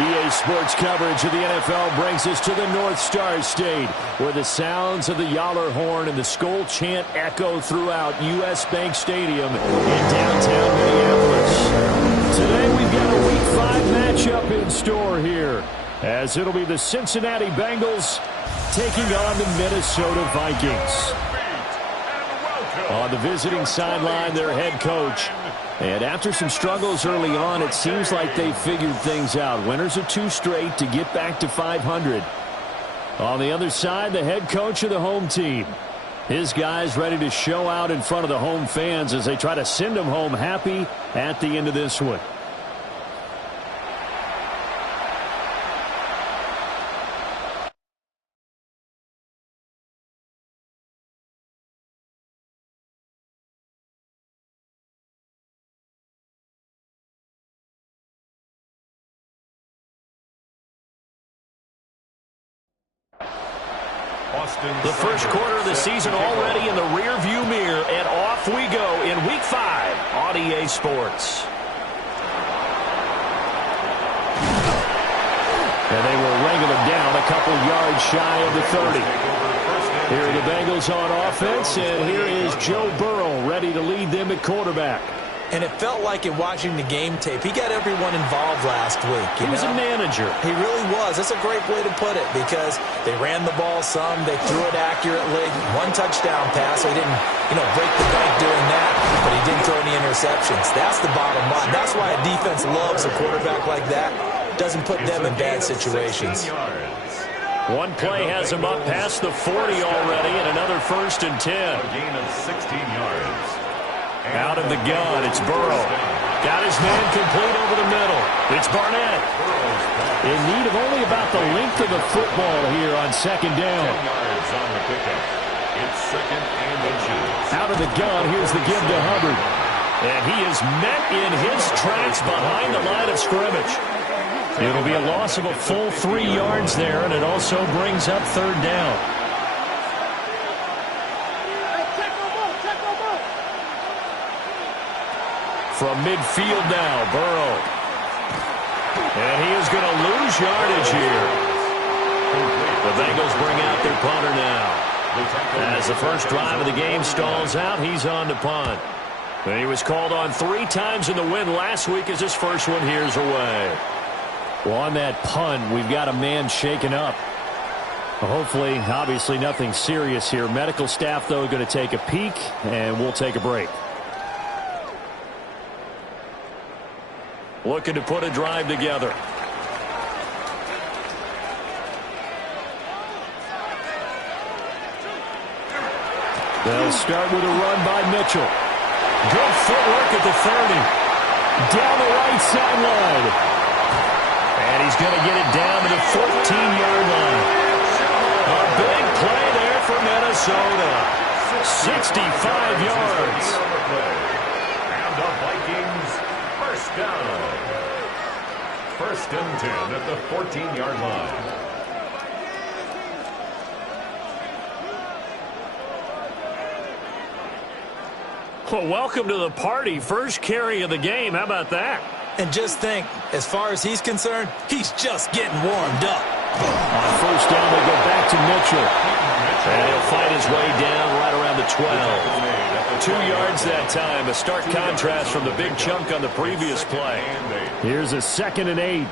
EA Sports coverage of the NFL brings us to the North Star State, where the sounds of the Yahler horn and the Skol chant echo throughout U.S. Bank Stadium in downtown Minneapolis. Today we've got a Week 5 matchup in store here, as it'll be the Cincinnati Bengals taking on the Minnesota Vikings. On the visiting sideline, their head coach. And after some struggles early on, it seems like they figured things out. Winners of 2 straight to get back to 500. On the other side, the head coach of the home team. His guys ready to show out in front of the home fans as they try to send them home happy at the end of this one. The first quarter of the season already in the rear-view mirror, and off we go in Week 5 on EA Sports. And they will wrangle him down a couple yards shy of the 30. Here are the Bengals on offense, and here is Joe Burrow ready to lead them at quarterback. And it felt like in watching the game tape, he got everyone involved last week. He was a manager. He really was. That's a great way to put it, because they ran the ball some, they threw it accurately. 1 touchdown pass, so he didn't, break the bank doing that, but he didn't throw any interceptions. That's the bottom line. That's why a defense loves a quarterback like that. Doesn't put them in bad situations. One play has him up past the 40 already, and another 1st and 10. A gain of 16 yards. Out of the gun, it's Burrow. Got his man complete over the middle. It's Barnett. In need of only about the length of the football here on 2nd down. 10 yards on the pickup. It's 2nd and inches. Out of the gun, here's the give to Hubbard. And he is met in his tracks behind the line of scrimmage. It'll be a loss of a full 3 yards there, and it also brings up 3rd down. From midfield now, Burrow. And he is going to lose yardage here. The Bengals bring out their punter now. As the first drive of the game stalls out, he's on to punt. And he was called on 3 times in the win last week as his first one here's away. Well, on that punt, we've got a man shaken up. Hopefully, obviously nothing serious here. Medical staff, though, going to take a peek, and we'll take a break. Looking to put a drive together. They'll start with a run by Mitchell. Good footwork at the 30. Down the right sideline. And he's going to get it down to the 14-yard line. A big play there for Minnesota. 65 yards. And the Vikings first down. 1st and 10 at the 14-yard line. Well, welcome to the party. First carry of the game. How about that? And just think, as far as he's concerned, he's just getting warmed up. On 1st down, they go back to Mitchell. And he'll fight his way down right around the 12. 2 yards that time. A stark contrast from the big chunk on the previous play. Here's a 2nd and 8.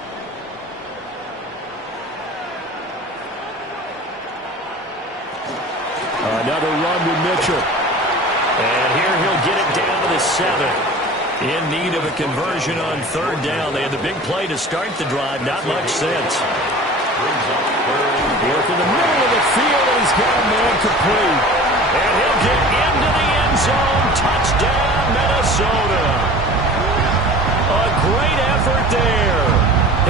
Another run with Mitchell. And here he'll get it down to the 7. In need of a conversion on 3rd down. They had the big play to start the drive. Not much sense. Work in the middle of the field, and he's got a man complete. And he'll get into the end zone. Touchdown, Minnesota. A great effort there.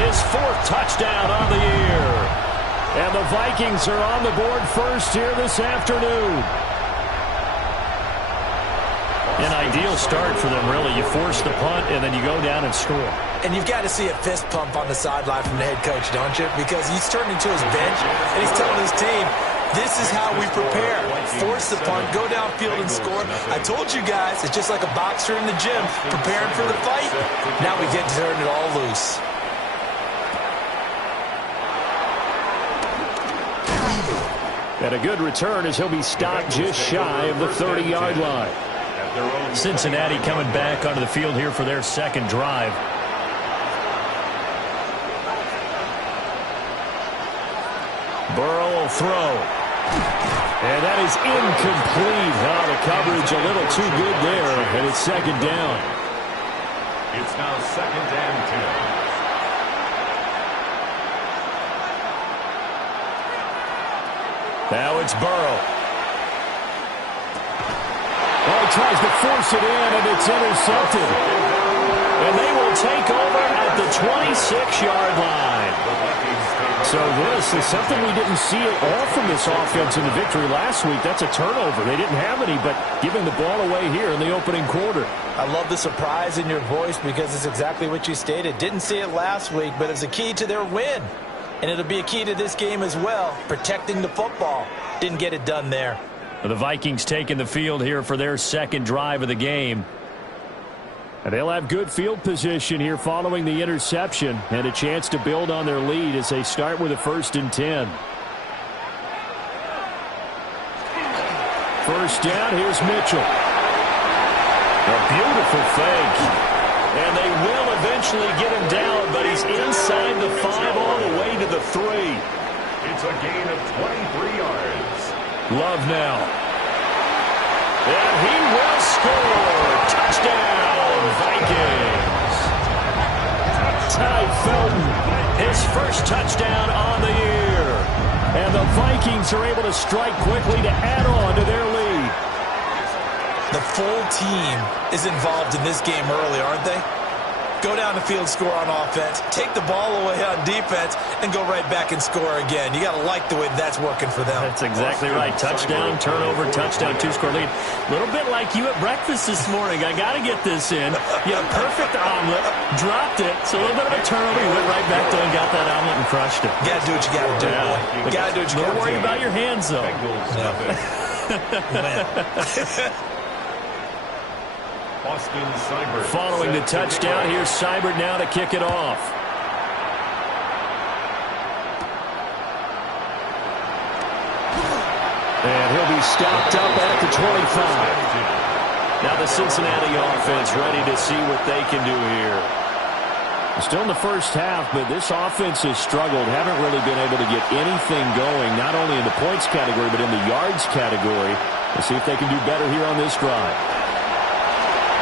His 4th touchdown on the year. And the Vikings are on the board first here this afternoon. An ideal start for them, really. You force the punt, and then you go down and score. And you've got to see a fist pump on the sideline from the head coach, don't you? Because he's turned into his bench, and he's telling his team, this is how we prepare. Force the punt, go downfield and score. I told you guys, it's just like a boxer in the gym, preparing for the fight. Now we get to turn it all loose. And a good return as he'll be stopped just shy of the 30-yard line. Cincinnati coming back onto the field here for their second drive. Burrow will throw. And that is incomplete. Oh, the coverage a little too good there, and it's second down. It's now 2nd and 10. Now it's Burrow. Oh, he tries to force it in, and it's intercepted. And they will take over at the 26-yard line. So this is something we didn't see at all from this offense in the victory last week. That's a turnover. They didn't have any, but giving the ball away here in the opening quarter. I love the surprise in your voice because it's exactly what you stated. Didn't see it last week, but it's a key to their win. And it'll be a key to this game as well, protecting the football. Didn't get it done there. The Vikings taking the field here for their second drive of the game. And they'll have good field position here following the interception and a chance to build on their lead as they start with a 1st and 10. First down, here's Mitchell. A beautiful fake. And they will eventually get him down, but he's inside the 5 all the way to the 3. It's a gain of 23 yards. Love now. And he will score. Touchdown, Vikings. Ty Felton, his first touchdown on the year. And the Vikings are able to strike quickly to add on to their lead. The full team is involved in this game early, aren't they? Go down the field, score on offense, take the ball away on defense, and go right back and score again. You got to like the way that's working for them. That's exactly right. Touchdown, turnover, touchdown, 2-score lead. A little bit like you at breakfast this morning. I got to get this in. You had a perfect omelet, dropped it, so a little bit of a turnover. You went right back there and got that omelet and crushed it. You got to do what you got to do. Yeah. You got to do what you got to do. Don't worry about your hands, though. Austin Seibert. Following the touchdown, here's Seibert now to kick it off. And he'll be stopped up at the 25. Now the Cincinnati offense ready to see what they can do here. Still in the first half, but this offense has struggled. Haven't really been able to get anything going, not only in the points category, but in the yards category. Let's see if they can do better here on this drive.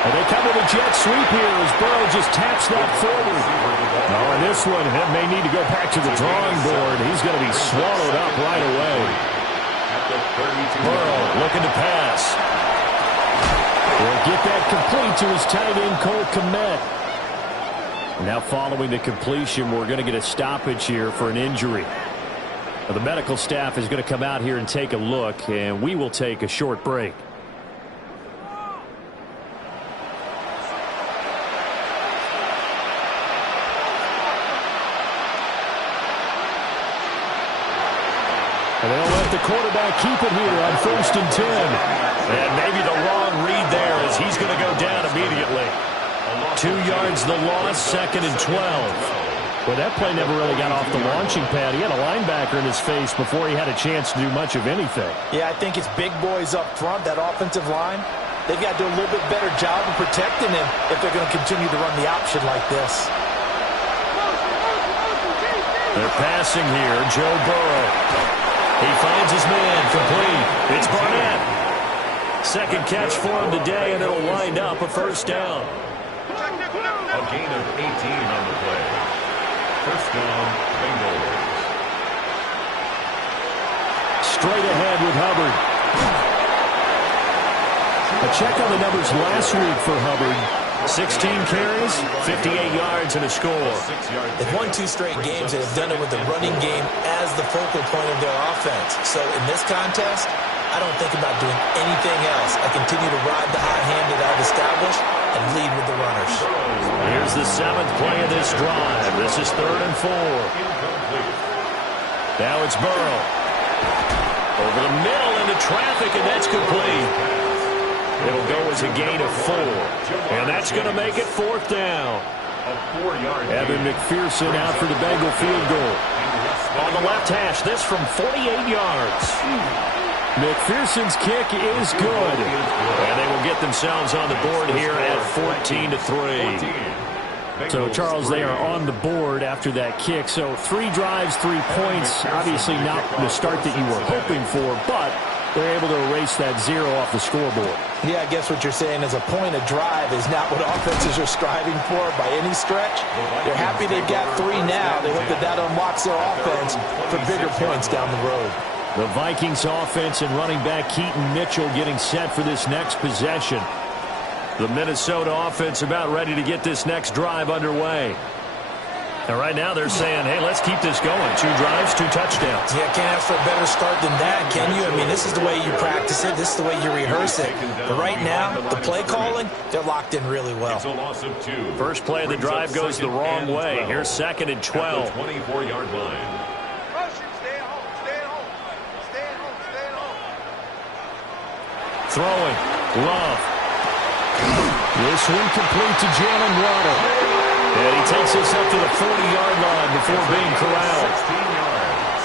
And they come with a jet sweep here as Burrow just taps that forward. Oh, and this one may need to go back to the drawing board. He's going to be swallowed up right away. Burrow looking to pass. He'll get that complete to his tight end, Cole Kmet. Now following the completion, we're going to get a stoppage here for an injury. Now, the medical staff is going to come out here and take a look, and we will take a short break. And they'll let the quarterback keep it here on 1st and 10. And maybe the wrong read there as he's going to go down immediately. 2 yards the loss, 2nd and 12. Well, that play never really got off the launching pad. He had a linebacker in his face before he had a chance to do much of anything. Yeah, I think it's big boys up front, that offensive line. They've got to do a little bit better job of protecting him if they're going to continue to run the option like this. They're passing here, Joe Burrow. He finds his man, complete. It's Barnett. Second catch for him today, and it'll wind up a first down. A gain of 18 on the play. First down, Bengals. Straight ahead with Hubbard. A check on the numbers last week for Hubbard. 16 carries, 58 yards, and a score. They've won 2 straight games and have done it with the running game as the focal point of their offense. So in this contest, I don't think about doing anything else. I continue to ride the hot hand that I've established and lead with the runners. Here's the 7th play of this drive. This is 3rd and 4. Now it's Burrow. Over the middle into traffic, and that's complete. It'll go as a gain of 4. And that's going to make it 4th down. A 4-yard Evan McPherson out for the Bengal field goal. on the left hash. This from 48 yards. McPherson's kick is good. And they will get themselves on the board here at 14-3. So, Charles, they are on the board after that kick. So 3 drives, 3 points. Obviously not the start that you were hoping for, but they're able to erase that 0 off the scoreboard. Yeah, I guess what you're saying is a point of drive is not what offenses are striving for by any stretch. They're happy they've got 3 now. They hope that that unlocks their offense for bigger points down the road. The Vikings offense and running back Keaton Mitchell getting set for this next possession. The Minnesota offense about ready to get this next drive underway. And right now they're saying, hey, let's keep this going. 2 drives, 2 touchdowns. Yeah, can't ask for a better start than that, can you? I mean, this is the way you practice it. This is the way you rehearse it. But right now, the play calling, they're locked in really well. It's a loss of 2. First play of the drive goes the wrong way. Here's 2nd and 12. 24-yard line. Throwing. Love. This one complete to Jalen Waddle. And he takes this up to the 40-yard line before being corralled. 16 yards.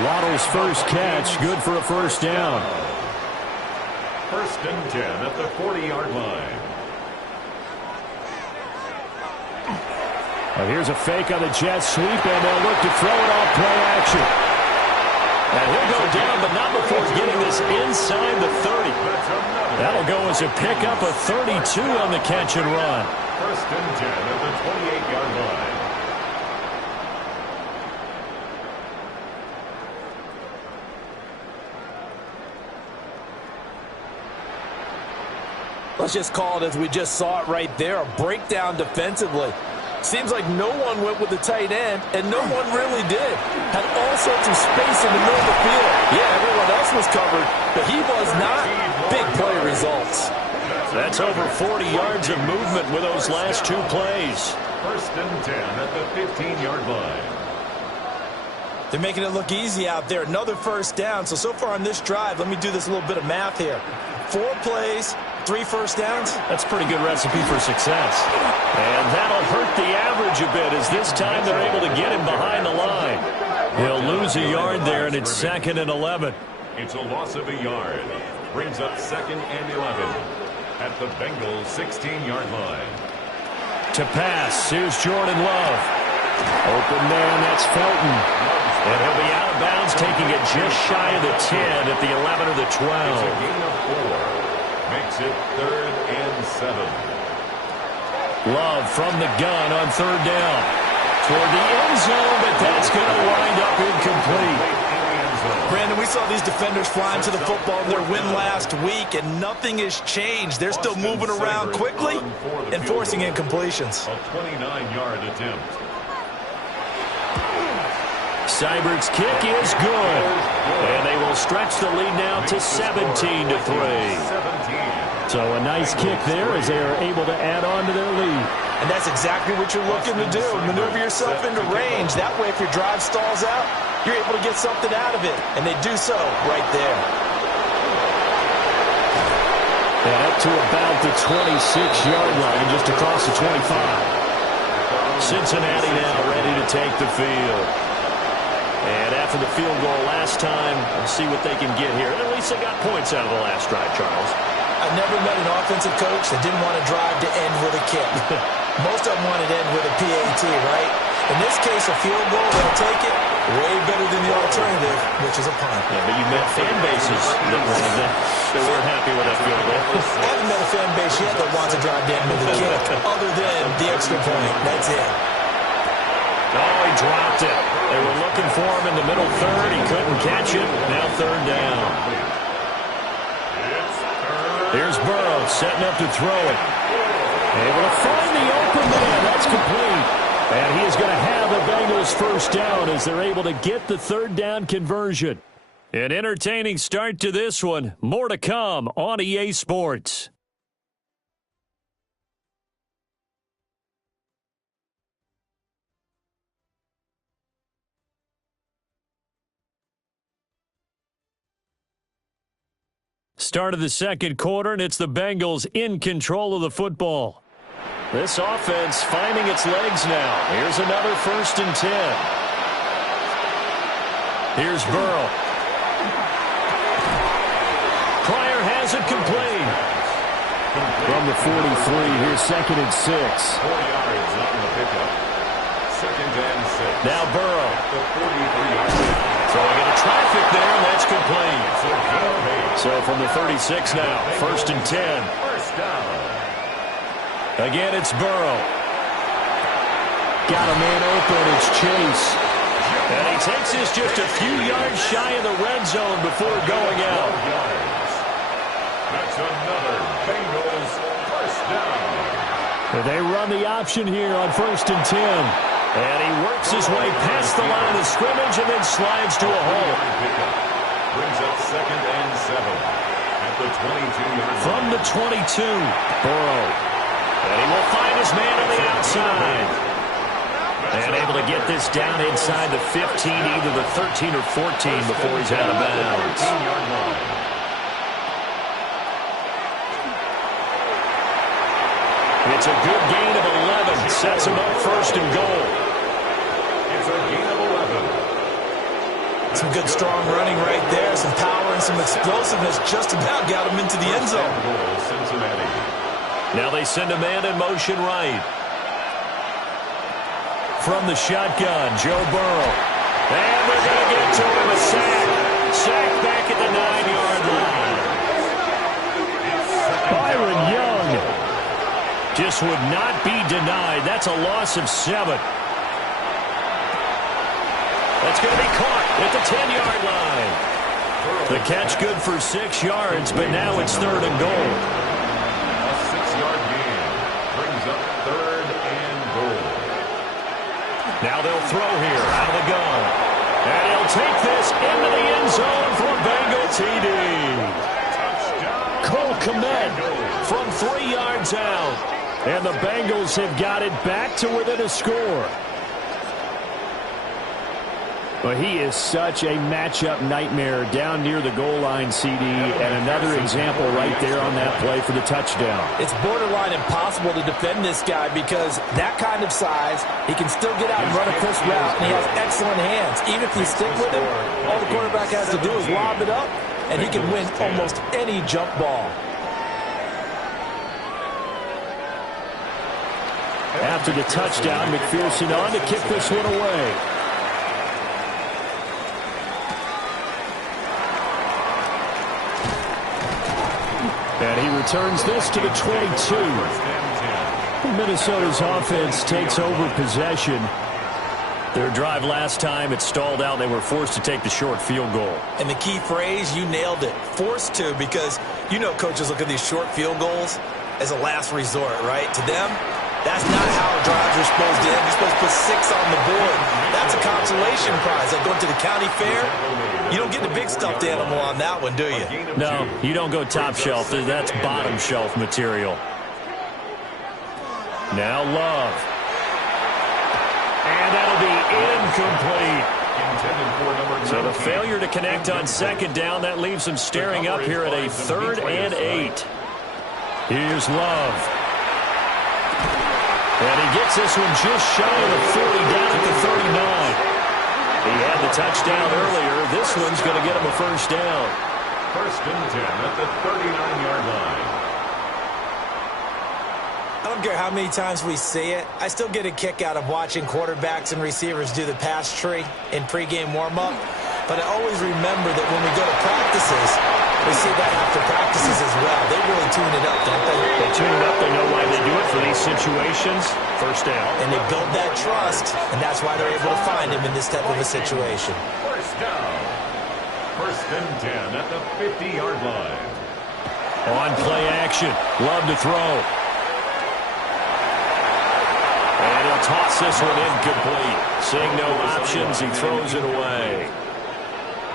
Waddle's first catch, good for a first down. 1st and 10 at the 40-yard line. Well, here's a fake on the jet sweep, and they'll look to throw it off play action. And he'll go down, but not before getting this inside the 30. That'll go as a pickup of 32 on the catch and run. 1st and 10 at the 28-yard line. Let's just call it as we just saw it right there, a breakdown defensively. Seems like no one went with the tight end, and no one really did. Had all sorts of space in the middle of the field. Yeah, everyone else was covered, but he was not. Big play results. That's over 40 yards of movement with those last 2 plays. 1st and 10 at the 15-yard line. They're making it look easy out there. Another first down. So far on this drive, let me do this little bit of math here. 4 plays, 3 first downs. That's a pretty good recipe for success. And that'll hurt the average a bit as this time they're able to get him behind the line. He'll lose a yard there, and it's 2nd and 11. It's a loss of a yard. Brings up 2nd and 11 at the Bengals' 16-yard line. To pass, here's Jordan Love. Open man, that's Felton. And he'll be out of bounds, taking it just shy of the 10 at the 11 or the 12. It's a gain of 4. Makes it 3rd and 7. Love from the gun on 3rd down. Toward the end zone, but that's going to wind up incomplete. Brandon, we saw these defenders flying to the football in their win last week, and nothing has changed. They're still moving around quickly and forcing incompletions. A 29-yard attempt. Seibert's kick is good. And they will stretch the lead now to 17-3. So a nice kick there as they are able to add on to their lead. And that's exactly what you're looking to do. Maneuver yourself into range. That way, if your drive stalls out, you're able to get something out of it. And they do so right there. And up to about the 26-yard line, just across the 25. Cincinnati now ready to take the field. And after the field goal last time, we'll see what they can get here. At least they got points out of the last drive, Charles. I've never met an offensive coach that didn't want to drive to end with a kick. Most of them wanted to end with a PAT, right? In this case, a field goal, they'll take it. Way better than the alternative, which is a punt. Yeah, but you met fan bases that wanted that. They weren't happy with that field goal. I haven't met a fan base yet that wants to drive to end with a kick, other than the extra point. That's it. Oh, he dropped it. They were looking for him in the middle 3rd. He couldn't catch it. Now 3rd down. Here's Burrow setting up to throw it. Able to find the open man. That's complete. And he is going to have the Bengals first down as they're able to get the 3rd down conversion. An entertaining start to this one. More to come on EA Sports. Start of the 2nd quarter, and it's the Bengals in control of the football. This offense finding its legs now. Here's another 1st and 10. Here's Burrow. Pryor has it complete. From the 43, here's 2nd and 6. 4 yards on the pickup. 2nd and 6. Now Burrow. The 43-yard line. Throwing into traffic there, and that's complete. So So from the 36 now, 1st and 10. First down. Again, it's Burrow. Got a man open. It's Chase. And he takes this just a few yards shy of the red zone before going out. That's another Bengals first down. They run the option here on 1st and 10. And he works his way past the line of scrimmage and then slides to a hole. Brings up 2nd and 7 at the 22-yard line. From the 22, Burrow. And he will find his man on the outside. And able to get this down inside the 15, either the 13 or 14 before he's out of bounds. It's a good gain of 11. Sets him up 1st and goal. It's a gain of 11. Some good strong running right there. Some power and some explosiveness just about got him into the end zone. Cincinnati. Now they send a man in motion right. From the shotgun, Joe Burrow. And they're going to get to him, a sack. Sack back at the 9-yard line. Byron Young just would not be denied. That's a loss of 7. That's going to be caught at the 10-yard line. The catch good for 6 yards, but now it's 3rd and goal. A 6-yard gain brings up 3rd and goal. Now they'll throw here out of the gun. And he'll take this into the end zone for a Bengal TD. Cole Kmet from 3 yards out. And the Bengals have got it back to within a score. But he is such a matchup nightmare down near the goal line, CD, and another example right there on that play for the touchdown. It's borderline impossible to defend this guy because that kind of size, he can still get out and run a crisp route, and he has excellent hands. Even if you stick with him, all the quarterback has to do is lob it up, and he can win almost any jump ball. After the touchdown, McPherson on to kick this one away. And he returns this to the 22. Minnesota's offense takes over possession. Their drive last time, it stalled out. They were forced to take the short field goal. And the key phrase, you nailed it, forced to, because you know coaches look at these short field goals as a last resort, right? To them, that's not how drives are supposed to end. You're supposed to put 6 on the board. That's a consolation prize. Like going to the county fair, you don't get the big stuffed animal on that one, do you? No, you don't go top shelf. That's bottom shelf material. Now Love. And that'll be incomplete. So the failure to connect on 2nd down, that leaves him staring up here at a 3rd and 8. Here's Love. And he gets this one just shy of the 40 down at the 39. He had the touchdown earlier. This one's going to get him a 1st down. 1st and 10 at the 39-yard line. I don't care how many times we see it. I still get a kick out of watching quarterbacks and receivers do the pass tree in pregame warm-up. But I always remember that when we go to practices, we see that after practices as well. They really tune it up, don't they? They tune it up. They know why they do it for these situations. 1st down. And they build that trust, and that's why they're able to find him in this type of a situation. 1st down. 1st and 10 at the 50-yard line. On play action. Love to throw. And he'll toss this one incomplete. Seeing no options, he throws it away.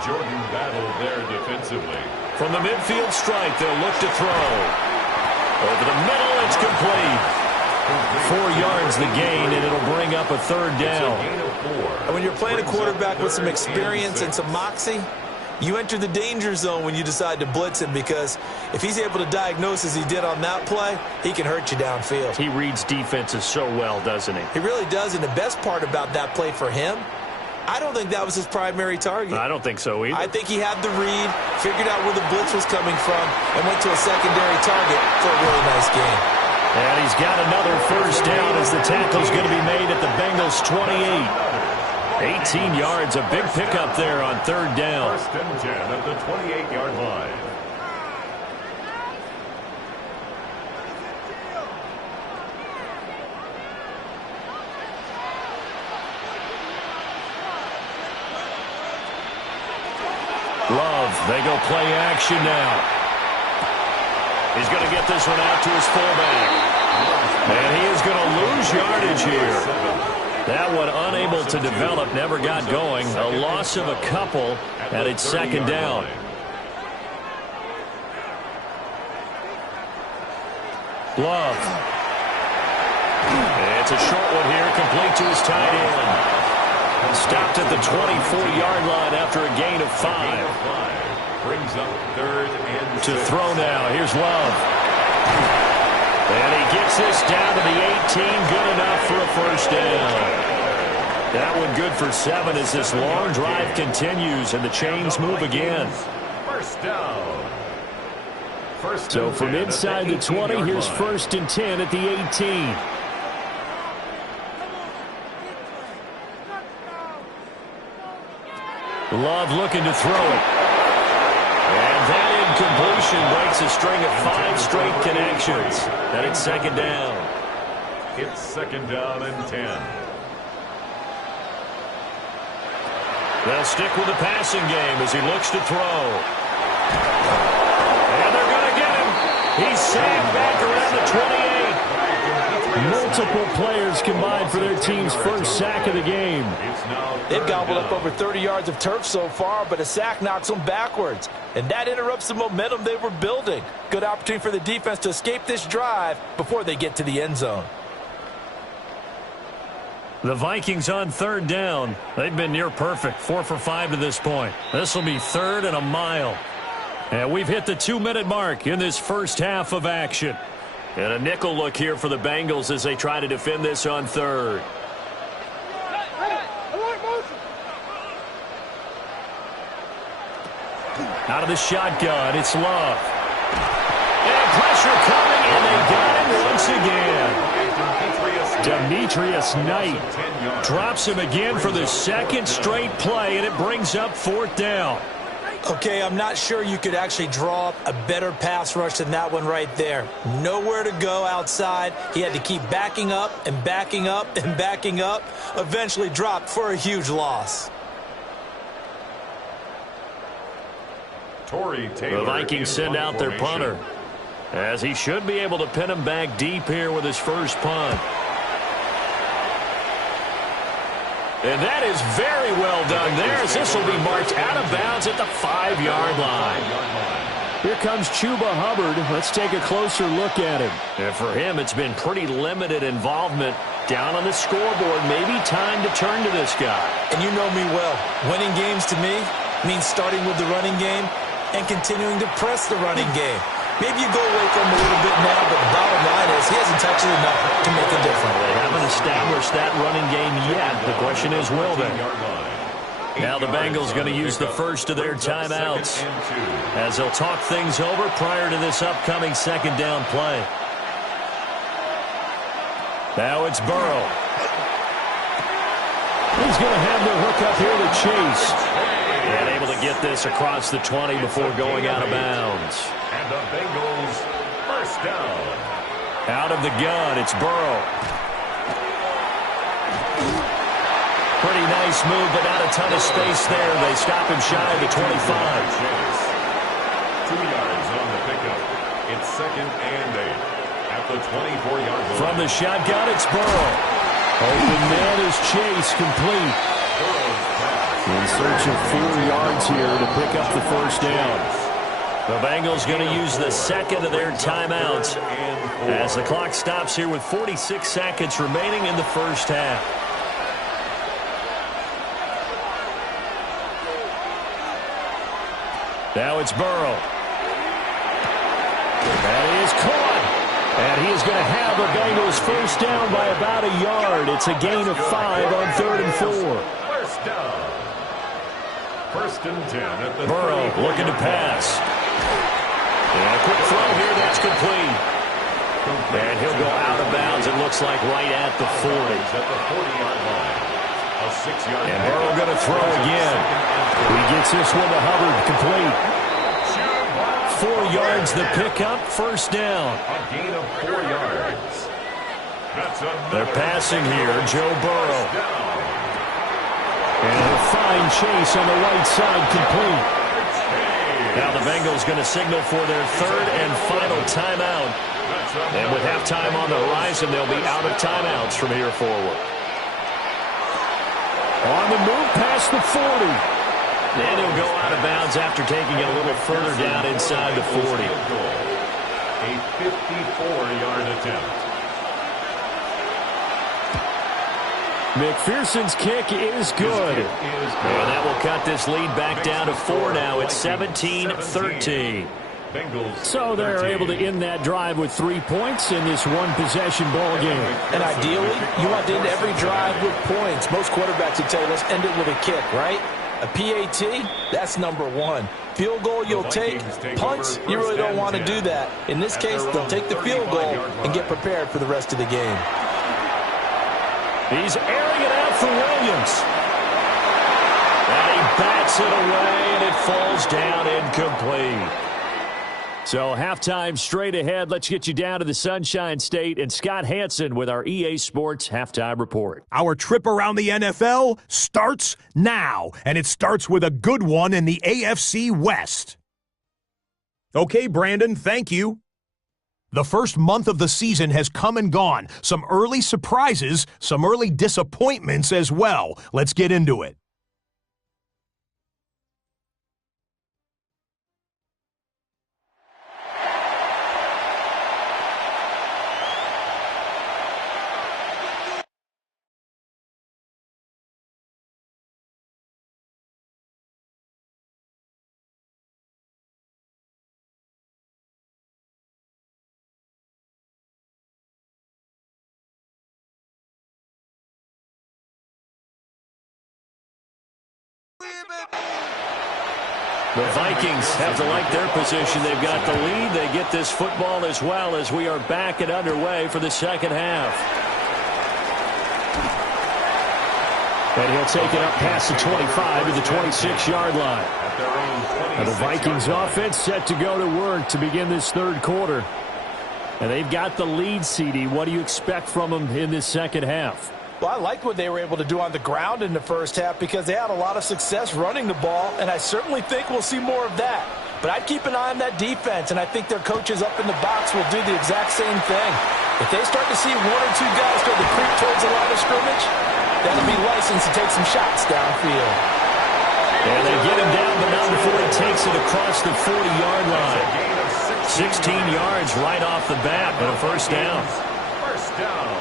Jordan Battle there defensively. From the midfield stripe, they'll look to throw. Over the middle, it's complete. 4 yards the gain, and it'll bring up a 3rd down. And when you're playing a quarterback with some experience and some moxie, you enter the danger zone when you decide to blitz him, because if he's able to diagnose as he did on that play, he can hurt you downfield. He reads defenses so well, doesn't he? He really does, and the best part about that play for him, I don't think that was his primary target. I don't think so either. I think he had the read, figured out where the blitz was coming from, and went to a secondary target for a really nice gain. And he's got another first down as the tackle's going to be made at the Bengals' 28. 18 yards, a big pickup there on third down. First and 10 at the 28-yard line. Love, they go play action now. He's going to get this one out to his fullback. And he is going to lose yardage here. That one unable to develop, never got going. A loss of a couple, and it's second down. Love. It's a short one here, complete to his tight end. Stopped at the 24-yard line after a gain of 5. Brings up third and To throw now. Here's Love. And he gets this down to the 18. Good enough for a first down. That one good for 7 as this long drive continues and the chains move again. First down. So from inside the 20, here's first and 10 at the 18. Love looking to throw it. And that incompletion breaks a string of 5 straight connections. And it's second down. It's second down and 10. They'll stick with the passing game as he looks to throw. And they're going to get him. He's sacked back around the 28. Multiple players combined for their team's first sack of the game. They've gobbled up over 30 yards of turf so far, but a sack knocks them backwards. And that interrupts the momentum they were building. Good opportunity for the defense to escape this drive before they get to the end zone. The Vikings on third down. They've been near perfect, 4 for 5 to this point. This will be third and a mile. And we've hit the 2-minute mark in this first half of action. And a nickel look here for the Bengals as they try to defend this on third. Out of the shotgun, it's Love. And pressure coming, and they got him once again. Demetrius Knight drops him again for the second straight play, and it brings up fourth down. Okay, I'm not sure you could actually draw up a better pass rush than that one right there. Nowhere to go outside. He had to keep backing up and backing up and backing up. Eventually dropped for a huge loss. The Vikings send out their punter, as he should be able to pin him back deep here with his first punt. And that is very well done there, as this will be marked out of bounds at the 5-yard line. Here comes Chuba Hubbard. Let's take a closer look at him. And for him, it's been pretty limited involvement down on the scoreboard. Maybe time to turn to this guy. And you know me well. Winning games to me means starting with the running game and continuing to press the running game. Maybe you go away from him a little bit now, but the bottom line is he hasn't touched it enough to make a difference. They haven't established that running game yet. The question is, will they? Now the Bengals going to use the first of their timeouts as they'll talk things over prior to this upcoming second down play. Now it's Burrow. He's going to have the hook up here to Chase. And able to get this across the 20 before going out of bounds. And the Bengals first down. Out of the gun, it's Burrow. Pretty nice move, but not a ton of space there. They stop him shy of the 25. 2 yards on the pickup. It's second and 8 at the 24-yard line. From the shotgun, it's Burrow. Open man is Chase, complete. In search of 4 yards here to pick up the first down. The Bengals going to use the second of their timeouts as the clock stops here with 46 seconds remaining in the first half. Now it's Burrow. And he is caught. And he is going to have the Bengals first down by about a yard. It's a gain of 5 on 3rd and 4. First down. First and 10 at the Burrow looking to pass. And a quick throw here, that's complete. And he'll go out of bounds, it looks like right at the 40. At the 40-yard line. A 6-yard And Burrow going to throw again. He gets this one to Hubbard, complete. 4 yards the pickup, first down. A gain of 4 yards. They're passing here, Joe Burrow. And a fine chase on the right side, complete. Now the Bengals going to signal for their third and final timeout. And with halftime on the horizon, they'll be out of timeouts from here forward. On the move past the 40. And he'll go out of bounds after taking it a little further down inside the 40. A 54-yard attempt. McPherson's kick is good. And that will cut this lead back down to 4 now. It's 17-13. So they're able to end that drive with 3 points in this one-possession ball game. And ideally, you want to end every drive with points. Most quarterbacks would tell you, let's end it with a kick, right? A PAT, that's number 1. Field goal you'll take. Punts, you really don't want to do that. In this case, they'll take the field goal and get prepared for the rest of the game. He's airing it out for Williams. And he bats it away, and it falls down incomplete. So halftime straight ahead. Let's get you down to the Sunshine State and Scott Hansen with our EA Sports Halftime Report. Our trip around the NFL starts now, and it starts with a good one in the AFC West. Okay, Brandon, thank you. The first month of the season has come and gone. Some early surprises, some early disappointments as well. Let's get into it. The Vikings have to like their position. They've got the lead. They get this football as well as we are back and underway for the second half. And he'll take it up past the 25 to the 26-yard line. Now the Vikings offense set to go to work to begin this third quarter. And they've got the lead, CD. What do you expect from them in this second half? Well, I liked what they were able to do on the ground in the first half because they had a lot of success running the ball, and I certainly think we'll see more of that. But I'd keep an eye on that defense, and I think their coaches up in the box will do the exact same thing. If they start to see 1 or 2 guys start to creep towards the line of scrimmage, that'll be licensed to take some shots downfield. And they get him down, but not before he takes it across the 40-yard line. 16 yards right off the bat, and a first down. First down.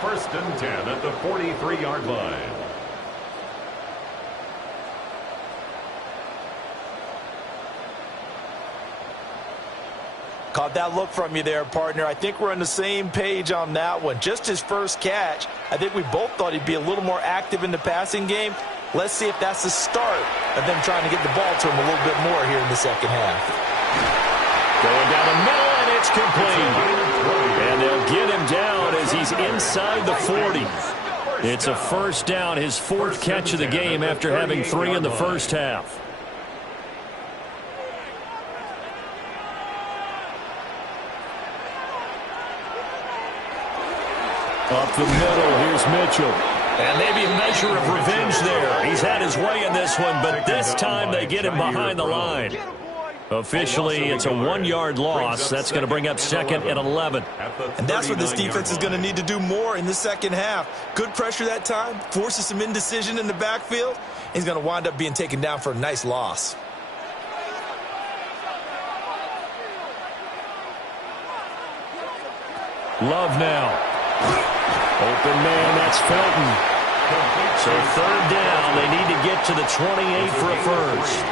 First and 10 at the 43-yard line. Caught that look from you there, partner. I think we're on the same page on that one. Just his first catch, I think we both thought he'd be a little more active in the passing game. Let's see if that's the start of them trying to get the ball to him a little bit more here in the second half. Going down the middle, and it's complete. And they'll get him down as he's inside the 40. It's a first down, his 4th catch of the game after having 3 in the first half. Up the middle, here's Mitchell. And maybe a measure of revenge there. He's had his way in this one, but this time they get him behind the line. Officially, it's a 1-yard loss. That's going to bring up 2nd and 11. And that's what this defense is going to need to do more in the second half. Good pressure that time, forces some indecision in the backfield. He's going to wind up being taken down for a nice loss. Love now. Open man, that's Felton. So third down, they need to get to the 28 for a first.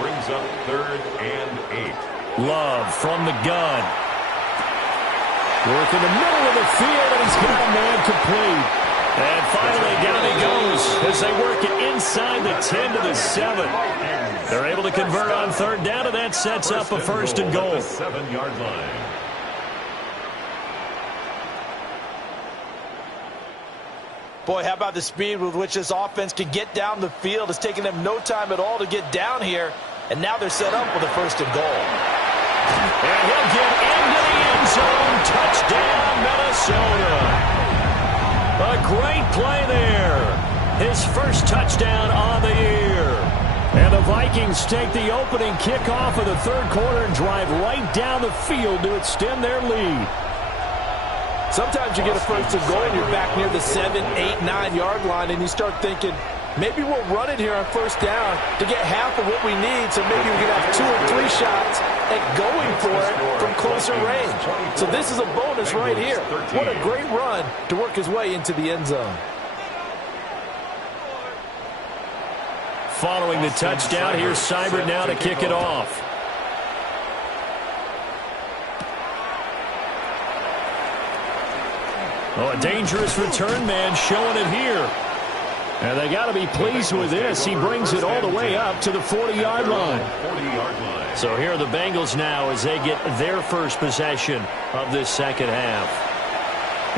Brings up 3rd and 8. Love from the gun. Work in the middle of the field, and he's got a man complete. And finally, down he goes as they work it inside the 10 to the 7. They're able to convert on third down, and that sets up a first and goal. 7-yard line. Boy, how about the speed with which this offense can get down the field? It's taking them no time at all to get down here, and now they're set up with a first and goal. And he'll get into the end zone. Touchdown, Minnesota. A great play there. His first touchdown on the year. And the Vikings take the opening kickoff of the third quarter and drive right down the field to extend their lead. Sometimes you get a first and goal and you're back near the 7, 8, 9-yard line, and you start thinking, maybe we'll run it here on first down to get half of what we need, so maybe we can have 2 or 3 shots at going for it from closer range. So this is a bonus right here. What a great run to work his way into the end zone. Following the touchdown, here's Seibert now to kick it off. Oh, a dangerous return man showing it here. And they got to be pleased with this. He brings it all the way up to the 40-yard line. So here are the Bengals now as they get their first possession of this second half.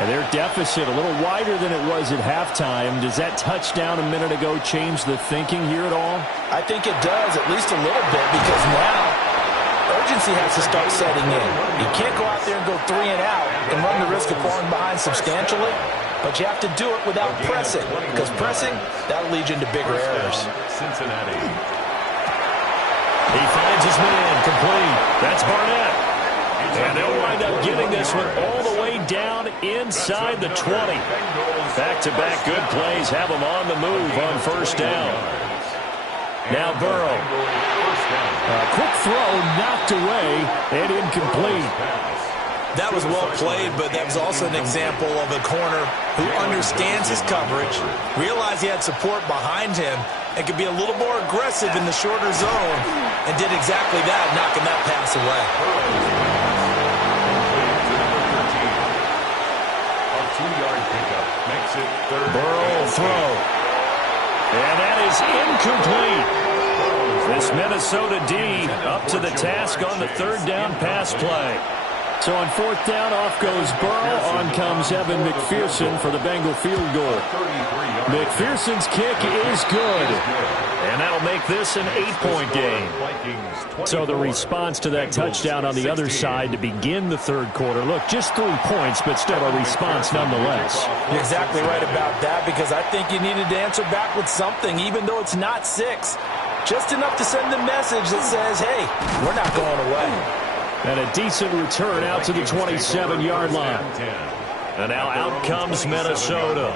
And their deficit a little wider than it was at halftime. Does that touchdown a minute ago change the thinking here at all? I think it does, at least a little bit, because now urgency has to start setting in. You can't go out there and go 3 and out and run the risk of falling behind substantially, but you have to do it without pressing, because pressing, that'll lead you into bigger errors. Cincinnati. He finds his man, complete. That's Barnett. And they'll wind up getting this one all the way down inside the 20. Back-to-back good plays have them on the move on first down. Now Burrow. A quick throw knocked away and incomplete. That was well played, but that was also an example of a corner who understands his coverage, realized he had support behind him, and could be a little more aggressive in the shorter zone, and did exactly that, knocking that pass away. A 2-yard pickup makes it third. Burrow throw. And that is incomplete. This Minnesota D up to the task on the third down pass play. So on fourth down, off goes Burrow. On comes Evan McPherson for the Bengal field goal. McPherson's kick is good. And that'll make this an 8-point game. So the response to that touchdown on the other side to begin the third quarter. Look, just 3 points, but still a response nonetheless. You're exactly right about that, because I think you needed to answer back with something, even though it's not 6. Just enough to send the message that says, hey, we're not going away. And a decent return out to the 27-yard line. And now out comes Minnesota.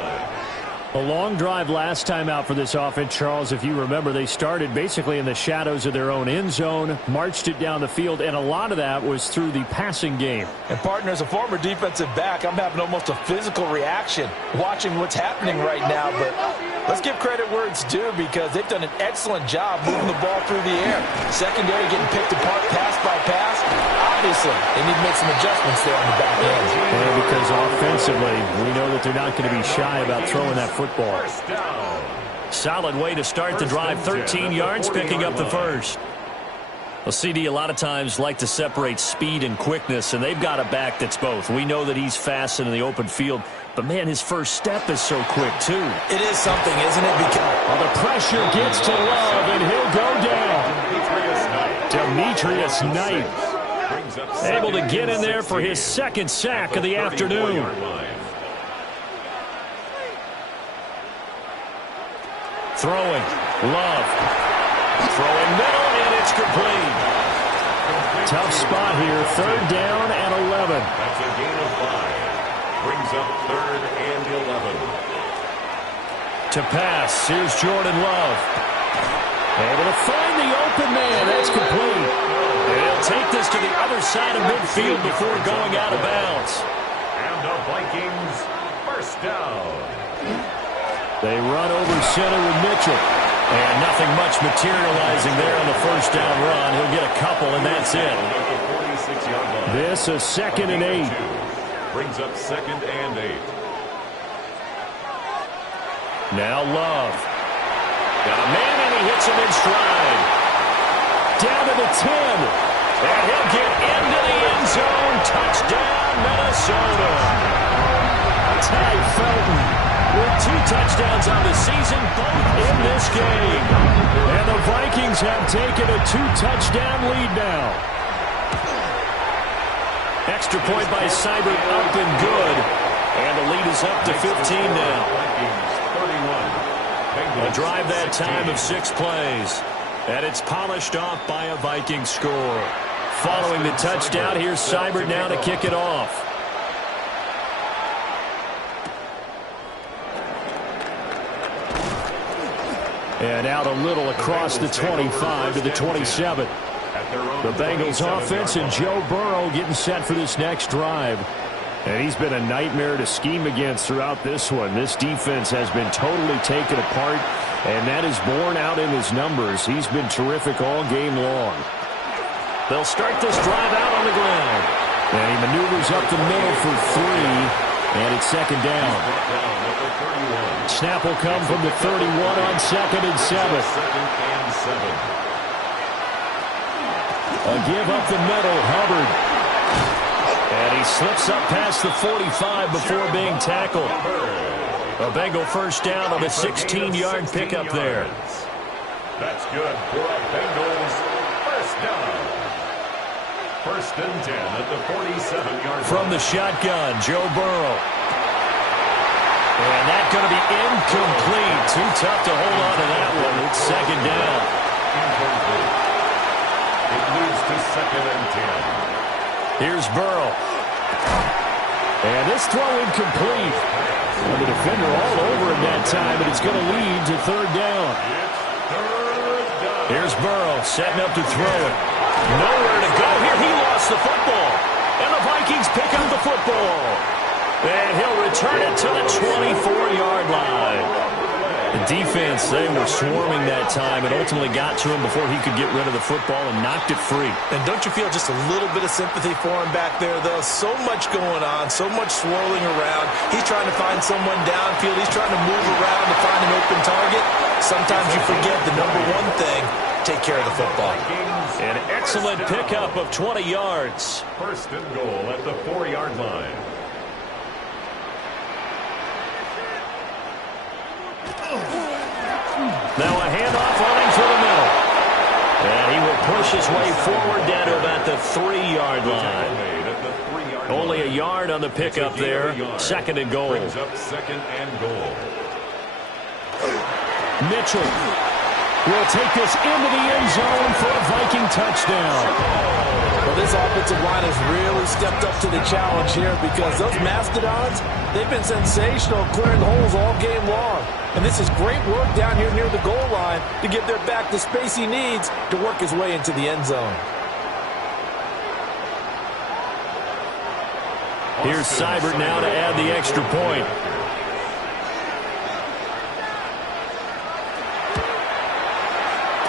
A long drive last time out for this offense, Charles. If you remember, they started basically in the shadows of their own end zone, marched it down the field, and a lot of that was through the passing game. And, partner, as a former defensive back, I'm having almost a physical reaction watching what's happening right now. But let's give credit where it's due, because they've done an excellent job moving the ball through the air. Secondary getting picked apart pass by pass. Obviously, they need to make some adjustments there on the back end. Yeah, because offensively, we know that they're not going to be shy about throwing that football. Solid way to start the drive. 13 yards, picking up the first. Well, CD a lot of times like to separate speed and quickness, and they've got a back that's both. We know that he's fast in the open field, but, man, his first step is so quick, too. It is something, isn't it? Because the pressure gets to Love, and he'll go down. Demetrius Knight able to get in there for his second sack of the afternoon. Throwing. Love. Throwing middle, and it's complete. Tough spot here. Third down and 11. That's a gain of 5. Brings up third and 11. To pass. Here's Jordan Love. Able to find the open man. That's complete. They'll take this to the other side of midfield before going out of bounds. And the Vikings first down. They run over center with Mitchell. And nothing much materializing there on the first down run. He'll get a couple, and that's it. This is 2nd and 8. Brings up 2nd and 8. Now Love. Got a man, and he hits him in stride. Down to the 10. And he'll get into the end zone. Touchdown, Minnesota. Ty Felton with 2 touchdowns on the season, both in this game. And the Vikings have taken a 2-touchdown lead now. Extra point by Seibert, up and good. And the lead is up to 15 now. A drive that time of 6 plays. And it's polished off by a Viking score. Following the touchdown, here's Seibert now to kick it off. And out a little across the 25 to the 27. The Bengals offense and Joe Burrow getting set for this next drive. And he's been a nightmare to scheme against throughout this one. This defense has been totally taken apart, and that is borne out in his numbers. He's been terrific all game long. They'll start this drive out on the ground. And he maneuvers up the middle for 3, and it's second down. Snap will come from the 31 on 2nd and 7. A give up the middle, Hubbard. And he slips up past the 45 before being tackled. A Bengal first down on a 16-yard pickup there. That's good for a Bengals first down. 1st and 10 at the 47-yard line. From the shotgun, Joe Burrow. And that's going to be incomplete. Too tough to hold on to that one. It's second down. Incomplete. It moves to 2nd and 10. Here's Burrow. And this throw incomplete. And the defender all over him that time, and it's going to lead to 3rd down. Here's Burrow setting up to throw it. Nowhere to go here. He lost the football. And the Vikings pick up the football. And he'll return it to the 24-yard line. The defense, they were swarming that time and ultimately got to him before he could get rid of the football and knocked it free. And don't you feel just a little bit of sympathy for him back there, though? So much going on, so much swirling around. He's trying to find someone downfield. He's trying to move around to find an open target. Sometimes you forget the number one thing, take care of the football. An excellent pickup of 20 yards. 1st and goal at the 4-yard line. Now a handoff running through the middle. And he will push his way forward down to about the 3-yard line. Only a yard on the pickup there. 2nd and goal. Brings up 2nd and goal. Mitchell will take this into the end zone for a Viking touchdown. Well, this offensive line has really stepped up to the challenge here because those Mastodons, they've been sensational clearing holes all game long. And this is great work down here near the goal line to give their back the space he needs to work his way into the end zone. Here's Seibert now to add the extra point.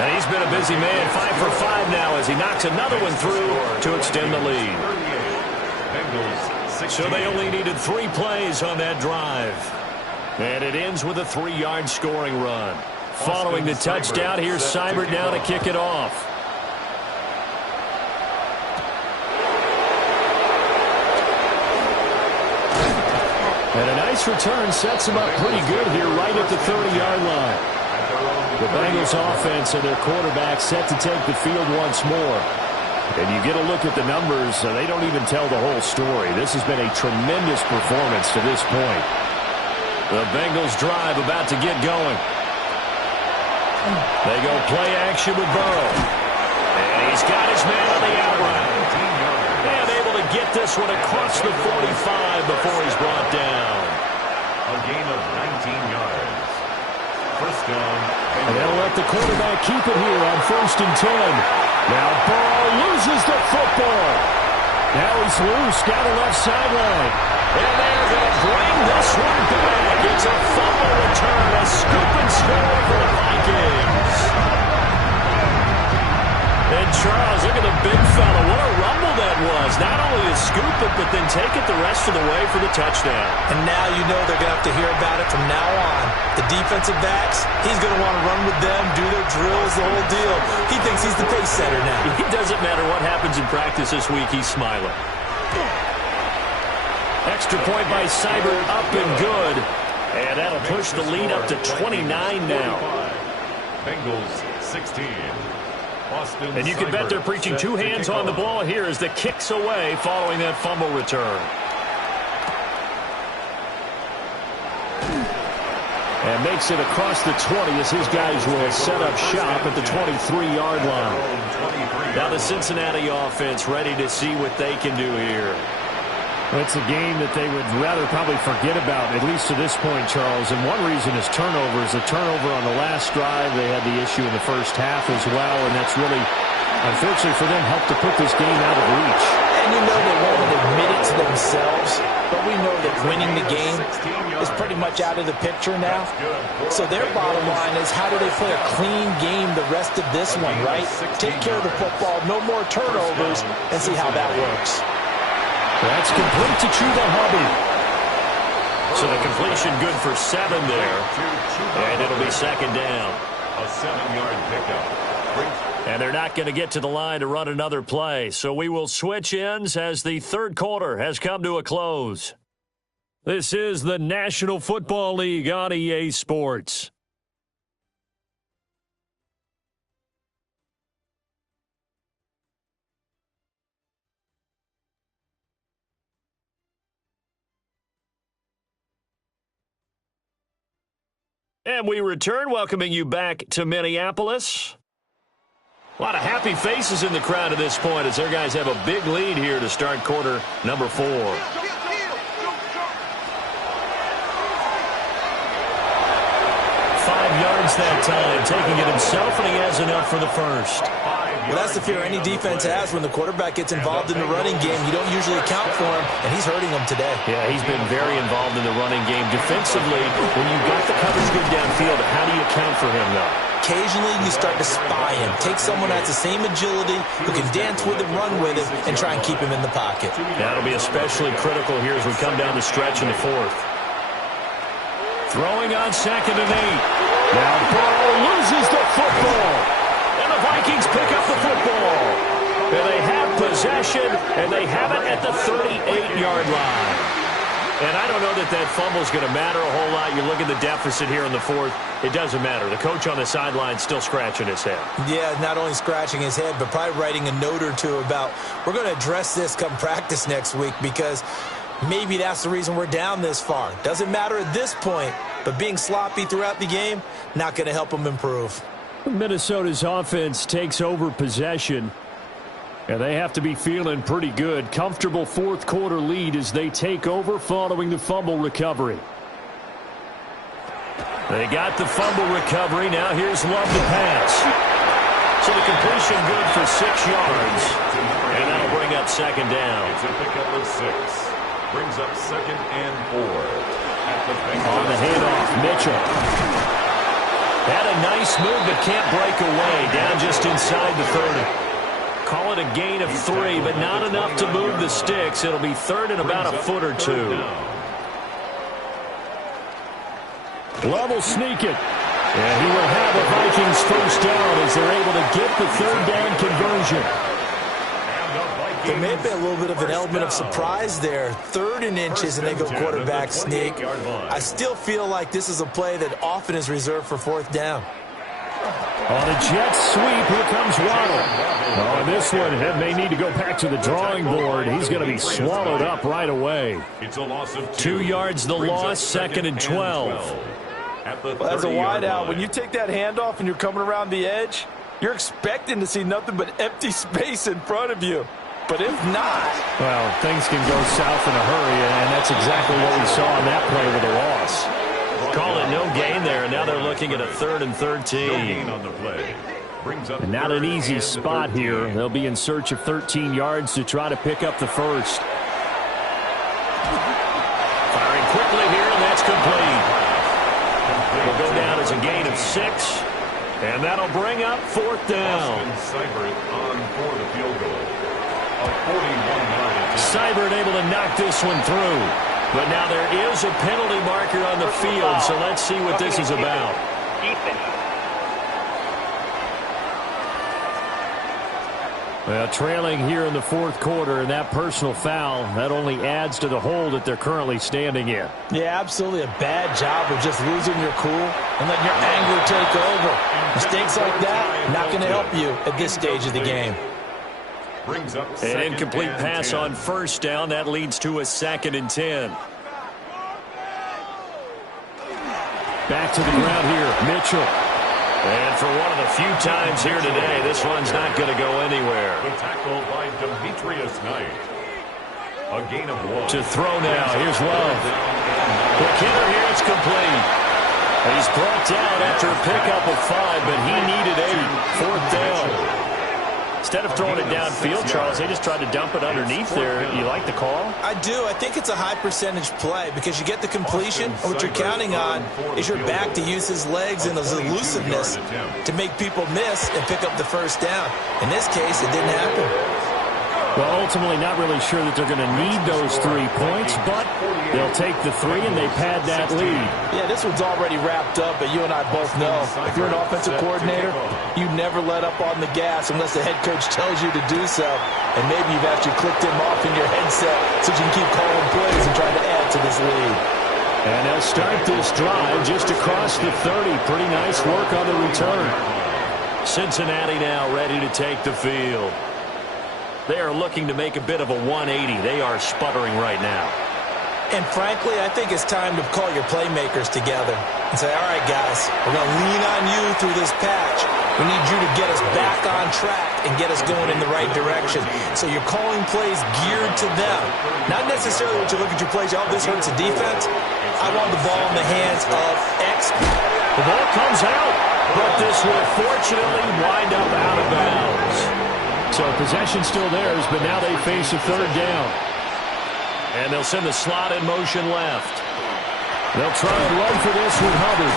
And he's been a busy man, 5 for 5 now as he knocks another one through to extend the lead. So they only needed 3 plays on that drive. And it ends with a 3-yard scoring run. Following the touchdown, here's Seibert now to kick it off. And a nice return sets him up pretty good here right at the 30-yard line. The Bengals offense and their quarterback set to take the field once more. And you get a look at the numbers, they don't even tell the whole story. This has been a tremendous performance to this point. The Bengals drive about to get going. They go play action with Burrow. And he's got his man on the out route. And able to get this one across the 45 before he's brought down. A gain of 19 yards. First down. And they'll let the quarterback keep it here on 1st and 10. Now Burrow loses the football. Now he's loose down the left sideline. And they're going to bring this one back. It's a fumble return, a scoop and score for the Vikings. And Charles, look at the big fella. What a rumble that was. Not only a scoop it, but then take it the rest of the way for the touchdown. And now you know they're going to have to hear about it from now on. The defensive backs, he's going to want to run with them, do their drills, the whole deal. He thinks he's the pace setter now. It doesn't matter what happens in practice this week, he's smiling. Extra point by Seibert, up and good. And that'll push the lead up to 29 now. Bengals 16. Boston And you can bet they're preaching two hands on the ball here as the kick's away following that fumble return. And makes it across the 20 as his guys will set up shop at the 23-yard line. Now the Cincinnati offense ready to see what they can do here. It's a game that they would rather probably forget about, at least to this point, Charles. And one reason is turnovers. The turnover on the last drive, they had the issue in the first half as well, and that's really, unfortunately for them, helped to put this game out of reach. And you know they won't admit it to themselves, but we know that winning the game is pretty much out of the picture now. So their bottom line is, how do they play a clean game the rest of this one, right? Take care of the football, no more turnovers, and see how that works. That's complete to Chuba Hubbard. So the completion good for 7 there. And it'll be second down. A 7-yard pickup. And they're not going to get to the line to run another play. So we will switch ends as the third quarter has come to a close. This is the National Football League on EA Sports. And we return, welcoming you back to Minneapolis. A lot of happy faces in the crowd at this point as their guys have a big lead here to start quarter number 4. 5 yards that time, taking it himself, and he has enough for the first. Well, that's the fear any defense has when the quarterback gets involved in the running game. You don't usually account for him, and he's hurting them today. Yeah, he's been very involved in the running game. Defensively, when you got the coverage good downfield, how do you account for him, though? Occasionally, you start to spy him. Take someone that has the same agility, who can dance with him, run with him, and try and keep him in the pocket. That'll be especially critical here as we come down the stretch in the 4th. Throwing on 2nd and 8. Now Burrow loses the football. And the Vikings pick up the football. And they have possession, and they have it at the 38-yard line. And I don't know that that fumble's going to matter a whole lot. You look at the deficit here in the 4th. It doesn't matter. The coach on the sideline still scratching his head. Yeah, not only scratching his head, but probably writing a note or two about, we're going to address this come practice next week, because maybe that's the reason we're down this far. Doesn't matter at this point, but being sloppy throughout the game, not going to help them improve. Minnesota's offense takes over possession, and they have to be feeling pretty good. Comfortable 4th quarter lead as they take over following the fumble recovery. They got the fumble recovery. Now here's Love to pass. So the completion good for 6 yards. And that'll bring up second down. It's a pickup of 6. Brings up 2nd and 4. On the handoff, Mitchell. Had a nice move but can't break away. Down just inside the 30. Call it a gain of 3, but not enough to move the sticks. It'll be 3rd and about a foot or 2. Love will sneak it. And he will have a Vikings first down as they're able to get the 3rd down conversion. There may have been a little bit of an element of surprise there. 3rd and inches, and they go quarterback sneak. I still feel like this is a play that often is reserved for 4th down. On a jet sweep, here comes Waddle. On this one, he may need to go back to the drawing board. He's going to be swallowed up right away. It's a loss of 2 yards the loss, 2nd and 12. Well, as a wideout, when you take that handoff and you're coming around the edge, you're expecting to see nothing but empty space in front of you. But if not, well, things can go south in a hurry, and that's exactly what we saw on that play with a loss. Call it no gain there, and now they're looking at a 3rd and 13. No gain on the play. Brings up and not an easy spot here. They'll be in search of 13 yards to try to pick up the first. Firing quickly here, and that's complete. Will go down as a gain of 6, and that'll bring up 4th down. Seibert on for the field goal. A 41-yard attempt. Seibert able to knock this one through. But now there is a penalty marker on the field, so let's see what this is about. Well, trailing here in the fourth quarter, and that personal foul, that only adds to the hole that they're currently standing in. Yeah, absolutely a bad job of just losing your cool and letting your anger take over. Mistakes like that, not going to help you at this stage of the game. Brings up An incomplete pass 10. on first down. That leads to a 2nd and 10. Back to the ground here, Mitchell. And for one of the few times here today, this one's not going to go anywhere. The tackle by Demetrius Knight. A gain of 1. To throw now, here's Love. McKinnon here, it's complete. He's brought down after a pickup of 5, but he needed 8. 4th down. Instead of throwing it downfield, Charles, they just tried to dump it underneath there. You like the call? I do. I think it's a high percentage play because you get the completion, and what you're counting on is your back to use his legs and his elusiveness to make people miss and pick up the first down. In this case, it didn't happen. Well, ultimately, not really sure that they're going to need those 3 points, but they'll take the 3 and they pad that lead. Yeah, this one's already wrapped up, but you and I both know if you're an offensive coordinator, you never let up on the gas unless the head coach tells you to do so. And maybe you've actually clicked him off in your headset so you can keep calling plays and trying to add to this lead. And they'll start this drive just across the 30. Pretty nice work on the return. Cincinnati now ready to take the field. They are looking to make a bit of a 180. They are sputtering right now. And frankly, I think it's time to call your playmakers together and say, all right, guys, we're going to lean on you through this patch. We need you to get us back on track and get us going in the right direction. So you're calling plays geared to them. Not necessarily when you look at your plays, oh, this hurts the defense. I want the ball in the hands of X. The ball comes out, but this will fortunately wind up out of bounds. So possession still theirs, but now they face a 3rd down. And they'll send the slot in motion left. They'll try and run for this with Hubbard.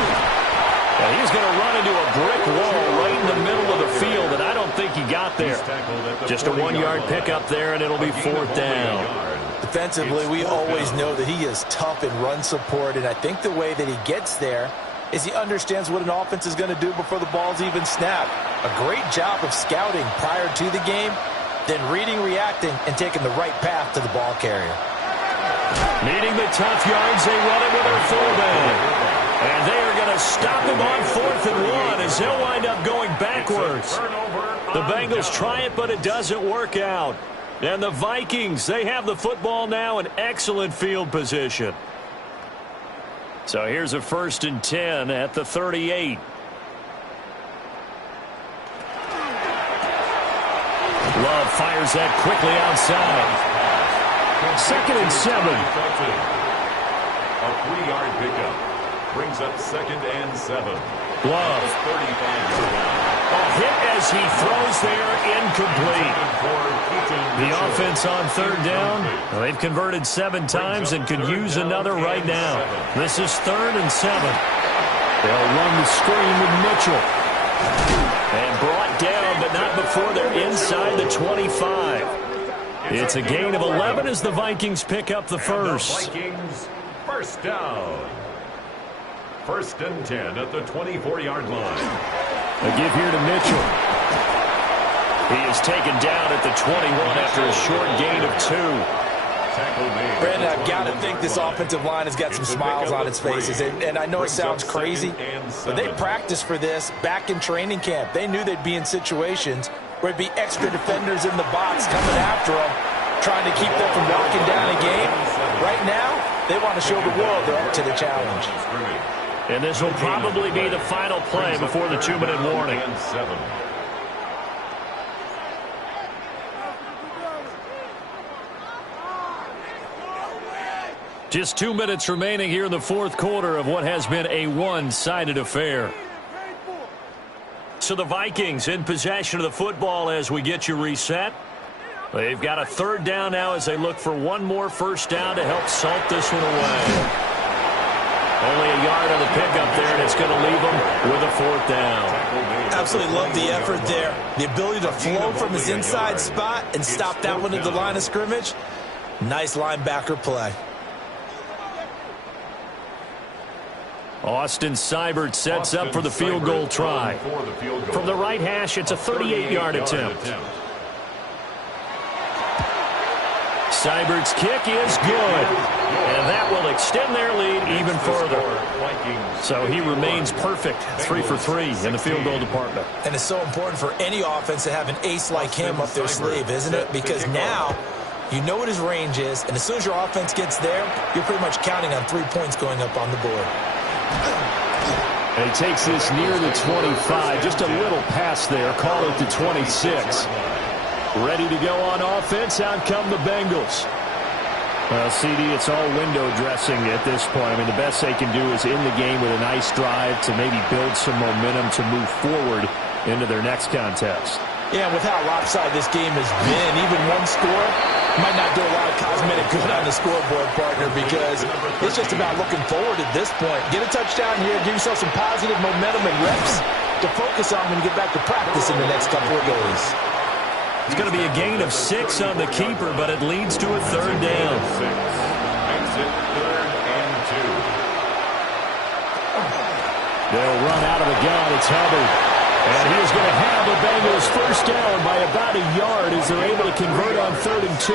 And he's going to run into a brick wall right in the middle of the field, and I don't think he got there. Just a 1-yard pickup there, and it'll be 4th down. Defensively, we always know that he is tough in run support, and I think the way that he gets there is he understands what an offense is going to do before the ball's even snapped. A great job of scouting prior to the game, then reading, reacting, and taking the right path to the ball carrier. Needing the tough yards, they run it with their fullback. And they are going to stop him on 4th and 1 as they'll wind up going backwards. The Bengals try it, but it doesn't work out. And the Vikings, they have the football now in excellent field position. So here's a 1st and 10 at the 38. Love fires that quickly outside. 2nd and 7. A 3-yard pickup. Brings up 2nd and 7. Love. 35. A hit as he throws there, incomplete. The offense on 3rd down. Well, they've converted 7 times and could use another right now. This is 3rd and 7. They'll run the screen with Mitchell. And brought down, but not before they're inside the 25. It's a gain of 11 as the Vikings pick up the first. The Vikings, 1st down. 1st and 10 at the 24-yard line. A give here to Mitchell. He is taken down at the 21 after a short gain of 2. Brandon, I've got to think this offensive line has got some smiles on its faces. And I know it sounds crazy, but they practiced for this back in training camp. They knew they'd be in situations where it'd be extra defenders in the box coming after them, trying to keep them from locking down a game. Right now, they want to show the world they're up to the challenge. And this will probably be the final play before the 2-minute warning. Just 2 minutes remaining here in the fourth quarter of what has been a one-sided affair. So the Vikings in possession of the football as we get you reset. They've got a 3rd down now as they look for one more 1st down to help salt this one away. Only a yard on the pickup there, and it's going to leave them with a 4th down. Absolutely love the effort there. The ability to flow from his inside spot and stop that one at the line of scrimmage. Nice linebacker play. Austin Seibert sets up for the field goal try. From the right hash, it's a 38-yard attempt. Seibert's kick is good, and that will extend their lead even further. So he remains perfect, 3 for 3 in the field goal department. And it's so important for any offense to have an ace like him up their sleeve, isn't it? Because now you know what his range is, and as soon as your offense gets there, you're pretty much counting on 3 points going up on the board. And he takes this near the 25, just a little pass there, call it the 26. Ready to go on offense, out come the Bengals. Well, CD, it's all window dressing at this point. I mean, the best they can do is end the game with a nice drive to maybe build some momentum to move forward into their next contest. Yeah, with how lopsided this game has been, even one score might not do a lot of cosmetic good on the scoreboard, partner, because it's just about looking forward at this point. Get a touchdown here, give yourself some positive momentum and reps to focus on when you get back to practice in the next couple of days. It's going to be a gain of 6 on the keeper, but it leads to a 3rd down. Exit 3rd and 2. They'll run out of the gun. It's Hubbard. And he is going to have the Bengals first down by about a yard as they're able to convert on 3rd and 2.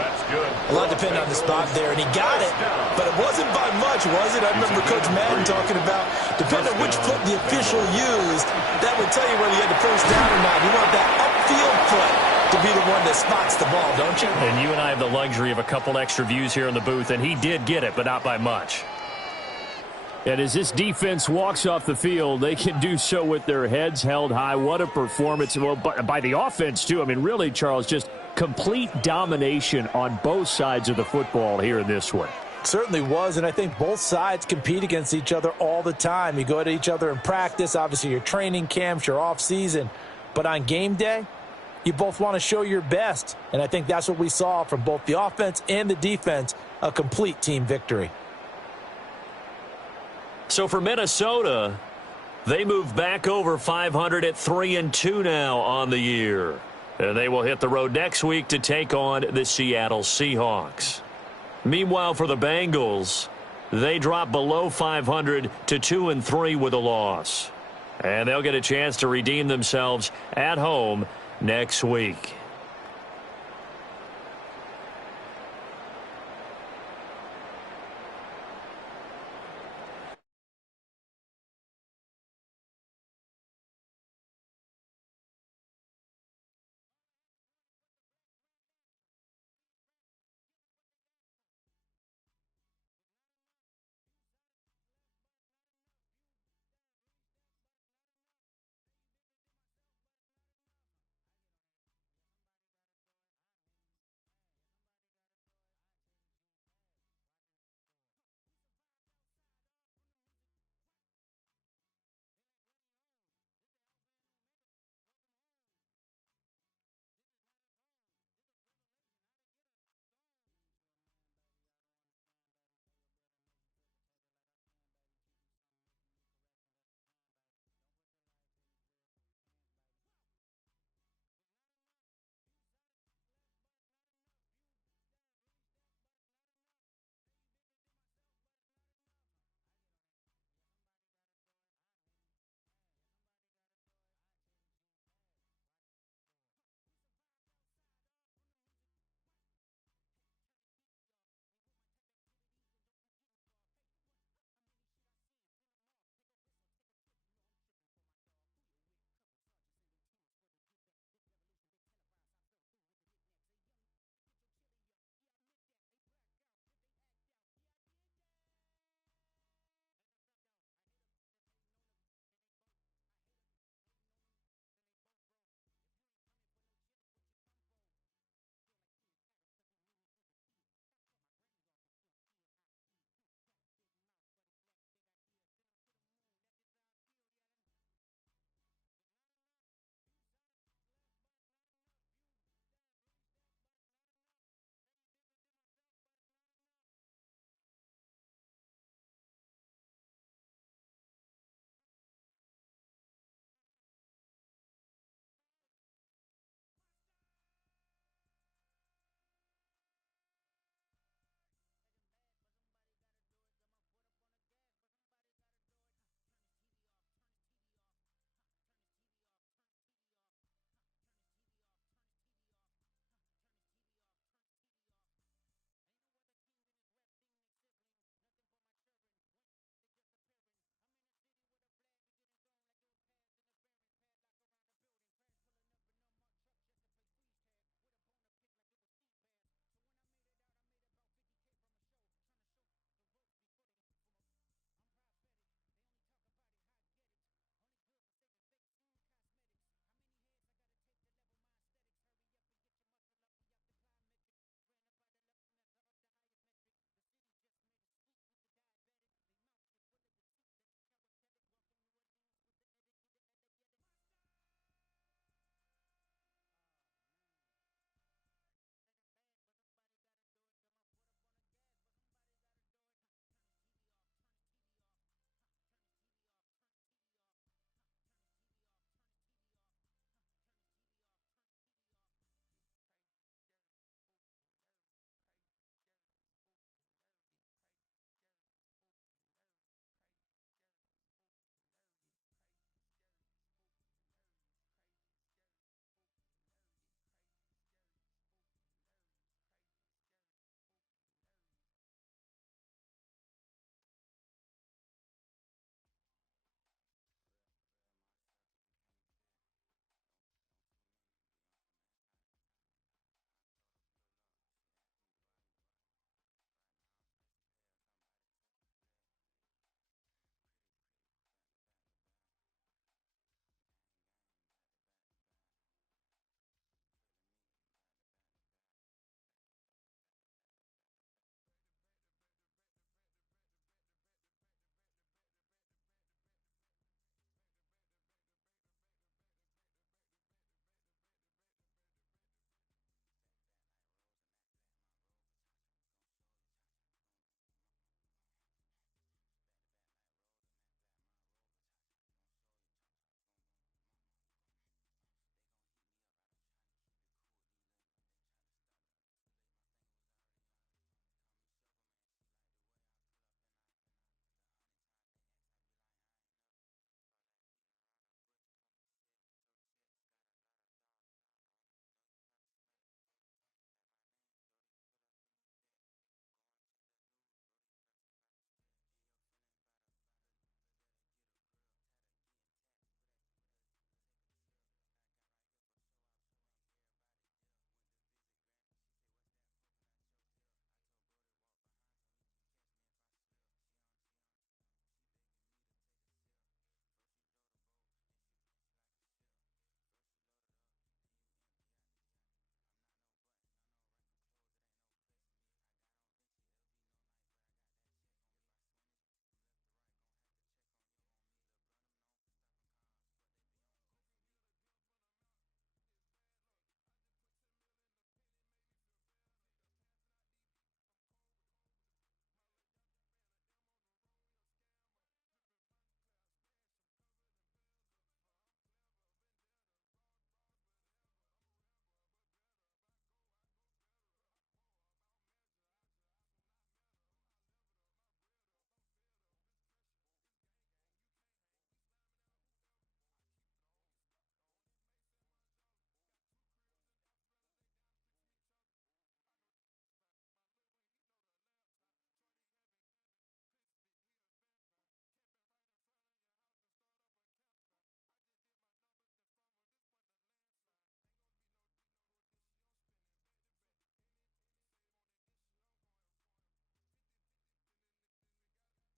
That's good. A lot depending on the spot there, and he got it, but it wasn't by much, was it? I remember Coach Madden talking about, depending on which foot the official used, that would tell you whether you had the first down or not. You want that upfield foot to be the one that spots the ball, don't you? And you and I have the luxury of a couple extra views here in the booth, and he did get it, but not by much. And as this defense walks off the field, they can do so with their heads held high. What a performance. Well, by the offense, too. I mean, really, Charles, just complete domination on both sides of the football here in this one. Certainly was, and I think both sides compete against each other all the time. You go at each other in practice, obviously your training camps, your off-season. But on game day, you both want to show your best. And I think that's what we saw from both the offense and the defense, a complete team victory. So for Minnesota, they move back over 500 at 3-2 now on the year. And they will hit the road next week to take on the Seattle Seahawks. Meanwhile, for the Bengals, they drop below 500 to 2-3 with a loss. And they'll get a chance to redeem themselves at home next week.